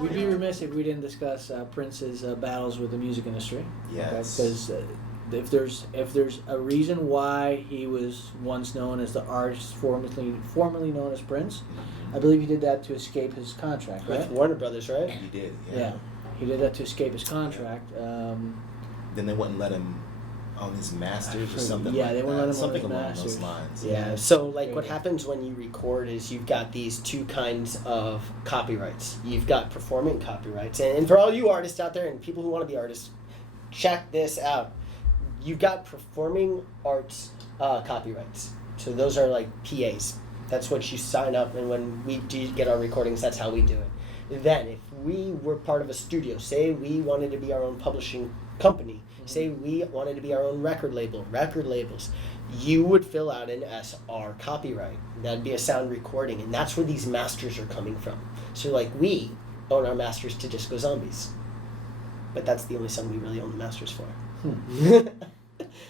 We'd be remiss if we didn't discuss Prince's battles with the music industry. Yes. Because if there's a reason why he was once known as the artist formerly known as Prince, I believe he did that to escape his contract, right? With Warner Brothers, right? He did, Yeah. He did that to escape his contract. Then they wouldn't let him on his masters or something Yeah, like they wouldn't let him something on his along masters. those lines. Yeah. So, like, what happens when you record is you've got these two kinds of copyrights. You've got performing copyrights. And for all you artists out there and people who want to be artists, check this out. You've got performing arts copyrights. So those are like PAs. That's what you sign up, and when we do get our recordings, that's how we do it. Then, if we were part of a studio, say we wanted to be our own publishing company, say we wanted to be our own record labels, you would fill out an SR copyright. That'd be a sound recording, and that's where these masters are coming from. So, like, we own our masters to Disco Zombies, but that's the only song we really own the masters for. You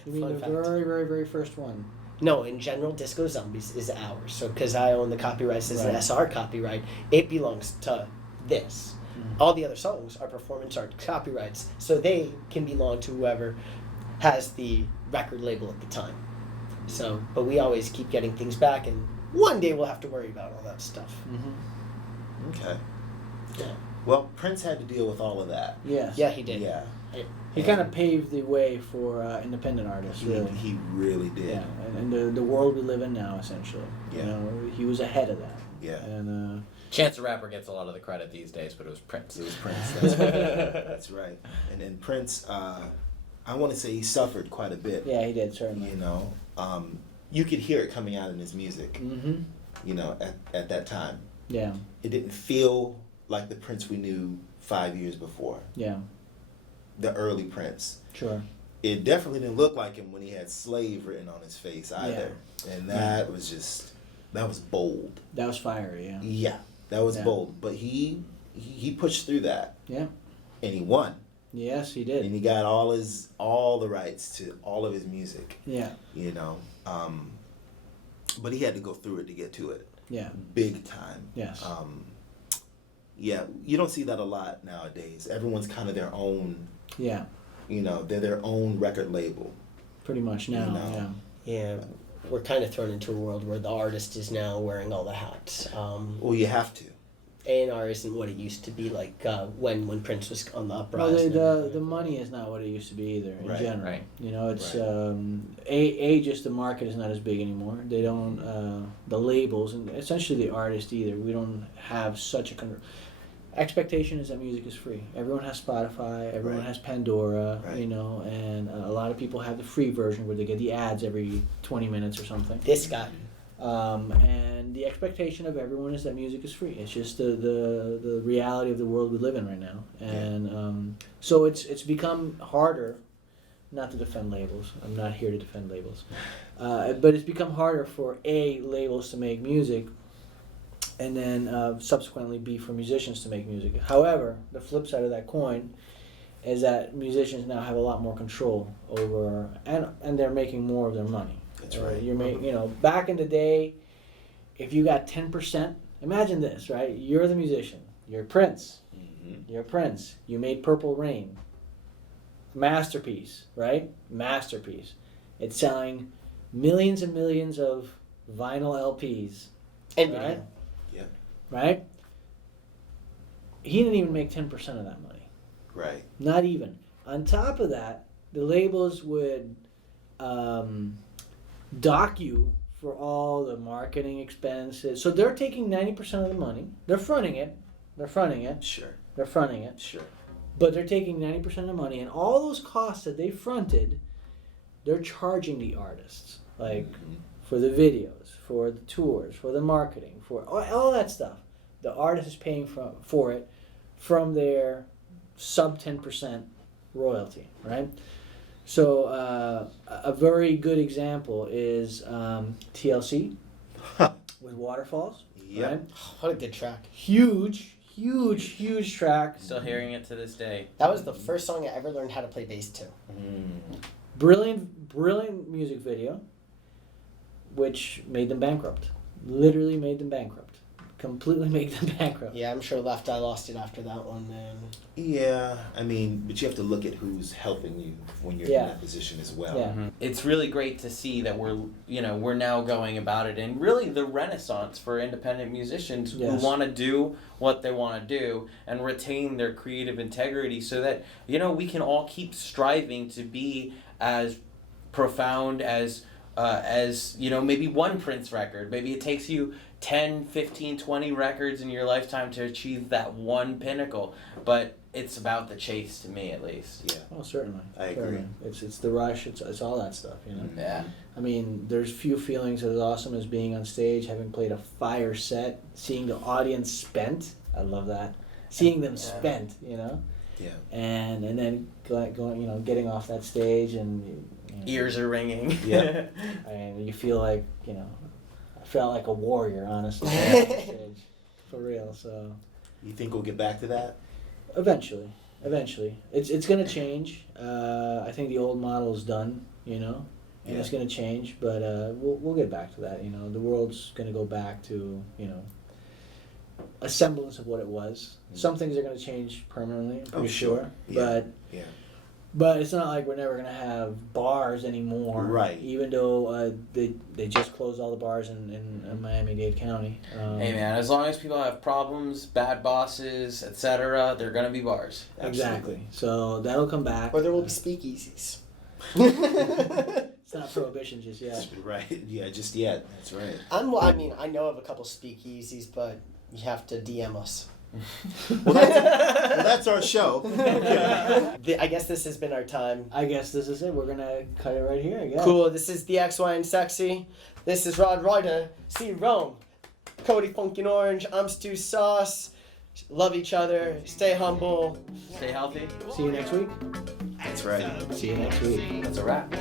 mean Fun the fact. very, very, very first one? No, in general, Disco Zombies is ours. So, because I own the copyrights as an Right. SR copyright, it belongs to this. All the other songs are performance art copyrights, so they can belong to whoever has the record label at the time. So, but we always keep getting things back, and one day we'll have to worry about all that stuff. Okay. Yeah, Well, Prince had to deal with all of that. Yes. yeah, he did. Yeah. He kind of paved the way for independent artists, really. He really did. Yeah, and the world we live in now, essentially. Yeah. You know, he was ahead of that. Yeah. And Chance the Rapper gets a lot of the credit these days, but it was Prince. It was Prince. That's right. That's right. And Prince, I want to say he suffered quite a bit. yeah, he did, certainly. You know, you could hear it coming out in his music. Mm-hmm. You know, at that time, Yeah, it didn't feel like the Prince we knew 5 years before. yeah, The early Prince. sure. It definitely didn't look like him when he had slave written on his face either. And that was just, that was bold. That was fiery, yeah. Yeah, that was Yeah. bold. But he pushed through that. Yeah. And he won. Yes, he And did. he got all the rights to all of his music. Yeah, You know. But he had to go through it to get to it. yeah, Big time. yes. Yeah, you don't see that a lot nowadays. Everyone's kind of their own, Yeah, you know, they're their own record label. pretty much now, You know. Yeah, we're kind of thrown into a world where the artist is now wearing all the hats. Well, you have to. A&R isn't what it used to be like when Prince was on the uprise. Well, and the everything. money is not what it used to be either, in Right, general. right. You know, it's, Right. just the market is not as big anymore. They don't, the labels, and essentially the artist either, we don't have such a expectation is that music is free. Everyone has Spotify, everyone Right. has Pandora, Right. you know, and a lot of people have the free version where they get the ads every 20 minutes or something. This guy. And the expectation of everyone is that music is free. It's just the reality of the world we live in right now. And so it's become harder, not to defend labels. I'm not here to defend labels. But it's become harder for labels to make music, and then subsequently B, for musicians to make music. However, the flip side of that coin is that musicians now have a lot more control over, and they're making more of their money. That's right. You know, back in the day, if you got 10%, imagine this, right? You're the musician. You're Prince. Mm-hmm. You're Prince. You made Purple Rain. Masterpiece, right? Masterpiece. It's selling millions and millions of vinyl LPs. And Right? video. Yeah. Right? He didn't even make 10% of that money. Right. Not even. On top of that, the labels would dock you for all the marketing expenses. So they're taking 90% of the money. They're fronting it. Sure. Sure. But they're taking 90% of the money, and all those costs that they fronted, they're charging the artists. Like, for the videos, for the tours, for the marketing, for all that stuff. The artist is paying for it from their sub 10% royalty, right? So a very good example is TLC with Waterfalls. Yep. Right? What a good track. Huge track. Still hearing it to this day. That was the first song I ever learned how to play bass to. Brilliant music video, which made them bankrupt. Literally made them bankrupt. completely make them bankrupt. Yeah, I'm sure Left Eye lost it after that one, man. Yeah, I mean, but you have to look at who's helping you when you're Yeah. in that position as well. Yeah. It's really great to see that we're now going about it, and really the renaissance for independent musicians Yes. who want to do what they want to do and retain their creative integrity, so that we can all keep striving to be as profound as maybe one Prince record. Maybe it takes you 10, 15, 20 records in your lifetime to achieve that one pinnacle, but it's about the chase, to me at least. Yeah. Oh, certainly. I agree. Certainly. It's the rush. It's all that stuff. Yeah. I mean, there's few feelings as awesome as being on stage, having played a fire set, seeing the audience spent. I love that. Seeing them spent. Yeah. And then going, getting off that stage and Ears are ringing. Yeah. and you feel like I felt like a warrior, honestly, on stage, for real. So You think we'll get back to that? eventually, it's gonna change. I think the old model is done, and it's gonna change, but we'll get back to that. The world's gonna go back to a semblance of what it was. Some things are gonna change permanently, I'm pretty sure. Yeah. But it's not like we're never gonna have bars anymore. Right. Even though they just closed all the bars in Miami-Dade County. Hey man, as long as people have problems, bad bosses, etc., they're gonna be bars. Exactly. So that'll come back. Or there will be speakeasies. It's not prohibition just yet. Right. Yeah, just yet. That's right. I know of a couple speakeasies, but you have to DM us. Well, that's our show. I guess this has been our time. I guess this is it. We're gonna cut it right here. I guess. Cool. This is the X, Y, and Sexy. This is Rod Ryder. See Rome. Cody Funkin' Orange. I'm Stu Sauce. Love each other. Stay humble. Stay healthy. See you next week. That's right. See you next week. That's a wrap.